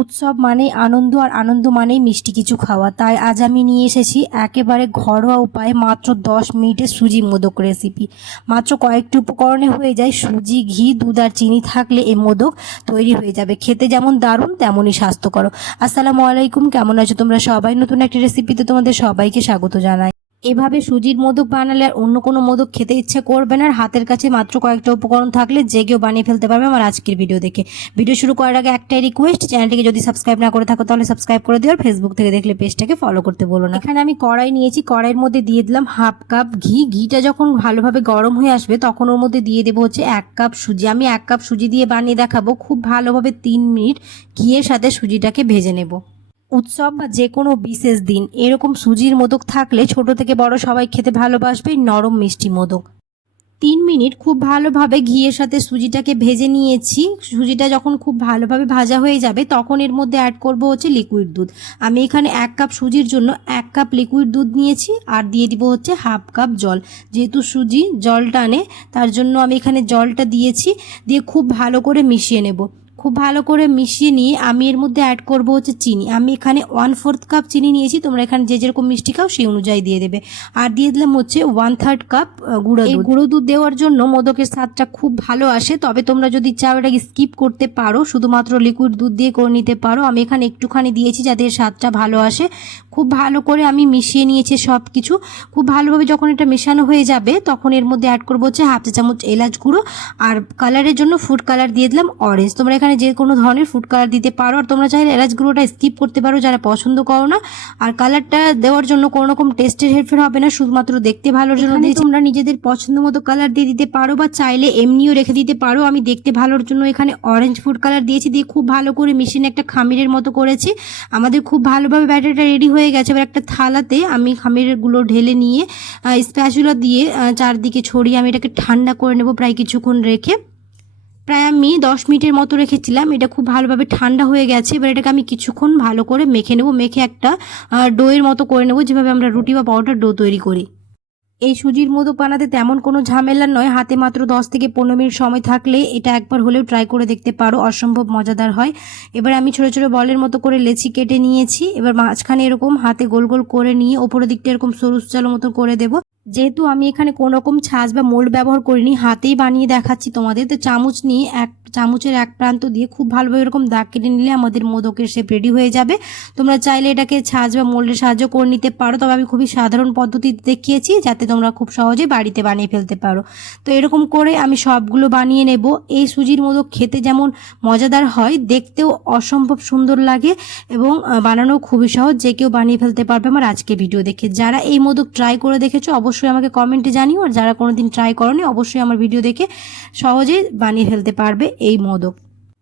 উৎসব মানেই আনন্দ আর আনন্দ মানেই মিষ্টি কিছু খাওয়া। তাই আজ আমি নিয়ে এসেছি একেবারে ঘরোয়া উপায়ে মাত্র দশ মিনিটে সুজি মোদক রেসিপি মাত্র কয়েকটি উপকরণে হয়ে যায় সুজি, ঘি, দুধ আর চিনি থাকলে এই মোদক তৈরি হয়ে যাবে। খেতে যেমন দারুণ, তেমনই স্বাস্থ্যকর আসসালামু আলাইকুম, কেমন আছো তোমরা সবাই? নতুন একটি রেসিপিতে তোমাদের সবাইকে স্বাগত জানাই। এভাবে সুজির মোদক বানালে আর অন্য কোনো মোদক খেতে ইচ্ছে করবে না। আর হাতের কাছে মাত্র কয়েকটা উপকরণ থাকলে যে কেউ বানিয়ে ফেলতে পারবে আমার আজকের ভিডিও দেখে। ভিডিও শুরু করার আগে একটাই রিকোয়েস্ট চ্যানেলটিকে যদি সাবস্ক্রাইব না করে থাকো তাহলে সাবস্ক্রাইব করে দিও আর ফেসবুক থেকে দেখলে পেজটাকে ফলো করতে বলো না। এখানে আমি কড়াই নিয়েছি, কড়াইয়ের মধ্যে দিয়ে দিলাম হাফ কাপ ঘি। ঘিটা যখন ভালোভাবে গরম হয়ে আসবে তখন ওর মধ্যে দিয়ে দেবো হচ্ছে এক কাপ সুজি। আমি এক কাপ সুজি দিয়ে বানিয়ে দেখাবো। খুব ভালোভাবে তিন মিনিট ঘিয়ের সাথে সুজিটাকে ভেজে নেব। উৎসব বা যে কোনো বিশেষ দিন, এরকম সুজির মোদক থাকলে ছোট থেকে বড় সবাই খেতে ভালোবাসবে নরম মিষ্টি মোদক। তিন মিনিট খুব ভালোভাবে ঘিয়ের সাথে সুজিটাকে ভেজে নিয়েছি। সুজিটা যখন খুব ভালোভাবে ভাজা হয়ে যাবে, তখন এর মধ্যে অ্যাড করব হচ্ছে লিকুইড দুধ। আমি এখানে এক কাপ সুজির জন্য এক কাপ লিকুইড দুধ নিয়েছি আর দিয়ে দিব হচ্ছে হাফ কাপ জল। যেহেতু সুজি জল টানে তার জন্য আমি এখানে জলটা দিয়েছি, দিয়ে খুব ভালো করে মিশিয়ে নেব। খুব ভালো করে মিশিয়ে নিয়ে আমি এর মধ্যে অ্যাড করব হচ্ছে চিনি। আমি এখানে ওয়ান ফোর্থ কাপ চিনি নিয়েছি তোমরা এখানে যে যেরকম মিষ্টি খাও সেই অনুযায়ী দিয়ে দেবে। আর দিয়ে দিলাম হচ্ছে ওয়ান থার্ড কাপ গুঁড়ো এই গুঁড়ো দুধ দেওয়ার জন্য মোদকের স্বাদটা খুব ভালো আসে তবে তোমরা যদি চাও এটাকে স্কিপ করতে পারো শুধুমাত্র লিকুইড দুধ দিয়ে করে নিতে পারো। আমি এখানে একটুখানি দিয়েছি যাতে স্বাদটা ভালো আসে। খুব ভালো করে আমি মিশিয়ে নিয়েছি সব কিছু খুব ভালোভাবে যখন এটা মেশানো হয়ে যাবে তখন এর মধ্যে অ্যাড করব হচ্ছে হাফ চা চামচ এলাচ গুঁড়ো আর কালারের জন্য ফুড কালার দিয়ে দিলাম অরেঞ্জ তোমরা এখানে যে কোনো ধরনের ফুড কালার দিতে পারো আর তোমরা চাইলে এলাচ গুঁড়োটা স্কিপ করতে পারো যারা পছন্দ করো না। আর কালারটা দেওয়ার জন্য কোনো রকম টেস্টের হেরফের হবে না শুধুমাত্র দেখতে ভালোর জন্য তোমরা নিজেদের পছন্দ মতো কালার দিয়ে দিতে পারো বা চাইলে এমনিও রেখে দিতে পারো। আমি দেখতে ভালোর জন্য এখানে অরেঞ্জ ফুড কালার দিয়েছি দিয়ে খুব ভালো করে মেশিনে একটা খামিরের মতো করেছি। আমাদের খুব ভালোভাবে ব্যাটারটা রেডি হয়ে গেছে। এবার একটা থালাতে আমি খামিরগুলো ঢেলে নিয়ে স্প্যাচুলা দিয়ে চারদিকে ছড়িয়ে আমি এটাকে ঠান্ডা করে নেব প্রায় কিছুক্ষণ রেখে। প্রায় আমি দশ মিনিটের মতো রেখেছিলাম। এটা খুব ভালোভাবে ঠান্ডা হয়ে গেছে। এবার এটাকে আমি কিছুক্ষণ ভালো করে মেখে নেব। মেখে একটা ডোয়ের মতো করে নেব, যেভাবে আমরা রুটি বা পাউডার ডো তৈরি করি। এই সুজির মধু বানাতে তেমন কোনো ঝামেলা নয়। হাতে মাত্র দশ থেকে পনেরো মিনিট সময় থাকলে এটা একবার হলেও ট্রাই করে দেখতে পারো। অসম্ভব মজাদার হয়। এবার আমি ছোটো ছোটো বলের মতো করে লেচি কেটে নিয়েছি। এবার মাঝখানে এরকম হাতে গোল গোল করে নিয়ে ওপরের দিকটা এরকম সরু চালো মতো করে দেবো। যেহেতু আমি এখানে কোনো রকম ছাঁচ বা মোল্ড ব্যবহার করিনি, হাতেই বানিয়ে দেখাচ্ছি তোমাদের। তো চামচ নিয়ে এক, চামচের এক প্রান্ত দিয়ে খুব ভালোভাবে এরকম দাগ কেটে নিলে আমাদের মোদকের শেপ রেডি হয়ে যাবে। তোমরা চাইলে এটাকে ছাঁচ বা মোল্ডের সাহায্য করে নিতে পারো, তবে আমি খুবই সাধারণ পদ্ধতিতে দেখিয়েছি যাতে তোমরা খুব সহজে বাড়িতে বানিয়ে ফেলতে পারো। তো এরকম করে আমি সবগুলো বানিয়ে নেব। এই সুজির মোদক খেতে যেমন মজাদার হয়, দেখতেও অসম্ভব সুন্দর লাগে এবং বানানো খুবই সহজ। যে কেউ বানিয়ে ফেলতে পারবে আমার আজকে ভিডিও দেখে। যারা এই মোদক ট্রাই করে দেখেছ, অবশ্যই আমাকে কমেন্টে জানিও, আর যারা কোনোদিন ট্রাই করনি, অবশ্যই আমার ভিডিও দেখে সহজে বানিয়ে ফেলতে পারবে এই মোদক।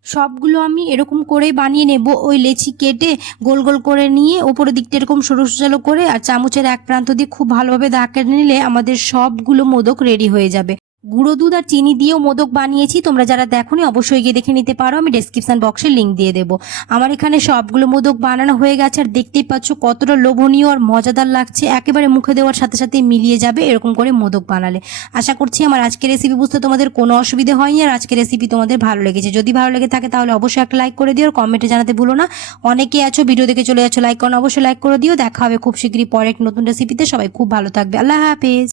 সবগুলো আমি এরকম করে বানিয়ে নেব। ওই লেচি কেটে গোল গোল করে নিয়ে ওপরের দিকটা এরকম সরু সরু করে, আর চামচের এক প্রান্ত দিয়ে খুব ভালোভাবে দাগ কেটে নিলে আমাদের সবগুলো মোদক রেডি হয়ে যাবে। গুঁড়ো দুধ আর চিনি দিয়েও মোদক বানিয়েছি। তোমরা যারা দেখোনি, অবশ্যই গিয়ে দেখে নিতে পারো। আমি ডেসক্রিপশন বক্সে লিঙ্ক দিয়ে দেবো। আমার এখানে সবগুলো মোদক বানানো হয়ে গেছে আর দেখতেই পাচ্ছ কতটা লোভনীয় আর মজাদার লাগছে। একেবারে মুখে দেওয়ার সাথে সাথে মিলিয়ে যাবে এরকম করে মোদক বানালে। আশা করছি আমার আজকের রেসিপি বুঝতে তোমাদের কোনো অসুবিধে হয়নি আর আজকের রেসিপি তোমাদের ভালো লেগেছে। যদি ভালো লেগে থাকে তাহলে অবশ্যই একটা লাইক করে দিও আর কমেন্টে জানাতে ভুলো না। অনেকে আছো ভিডিও দেখে চলে যাচ্ছ লাইক করো অবশ্যই লাইক করে দিও। দেখা হবে খুব শীঘ্রই পরে এক নতুন রেসিপিতে সবাই খুব ভালো থাকবে। আল্লাহ হাফেজ।